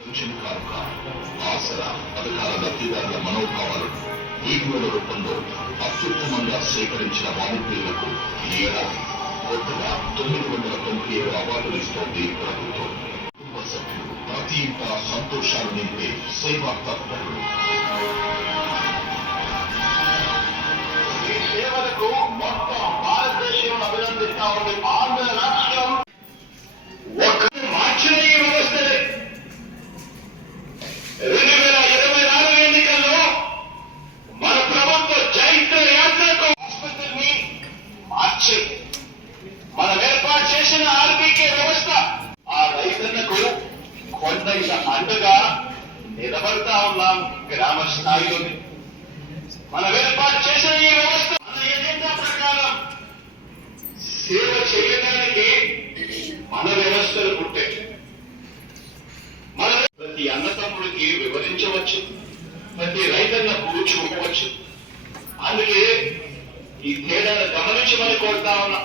Pension కానుక ఆసరా పథకాల లబ్ధిదారుల మనోభావాలను వీడియోల రూపంలో అత్యుత్తమంగా సేకరించిన వాలంటీర్లకు ఈ ఏడాది కొత్తగా 997 అవార్డులు ఇస్తోంది ప్రభుత్వం. కుటుంబ సభ్యులు ప్రతి ఇంట సంతోషాలు నింపే సేవా తత్పరులు. ఈ సేవలకు మొత్తం భారతదేశం అభినందిస్తా ఉంది. ఆంధ్ర రాష్ట్రం ఒక్కరు మార్చిన ఈ వ్యవస్థనే 2024 ఎన్నికల్లో మన ప్రభుత్వ చైత్ర యాత్రతో ఆసుపత్రిని మార్చి మనం ఏర్పాటు చేసిన ఆర్బీకే వ్యవస్థ ఆ రైతన్నకు కొండంత అండగా నిలబడతా ఉన్నాం. గ్రామ స్థాయిలోని మనం ఏర్పాటు చేసిన ఈ వ్యవస్థ మన ఎజెండా ప్రకారం సేవ చేయడానికి మన వ్యవస్థలు పుట్టే మన ప్రతి అన్నతమ్ముడికి వివరించవచ్చు, ప్రతి రైతన్నకు చూపవచ్చు. అందుకే ఈ తేడాను గమనించమని కోరుతా ఉన్నా.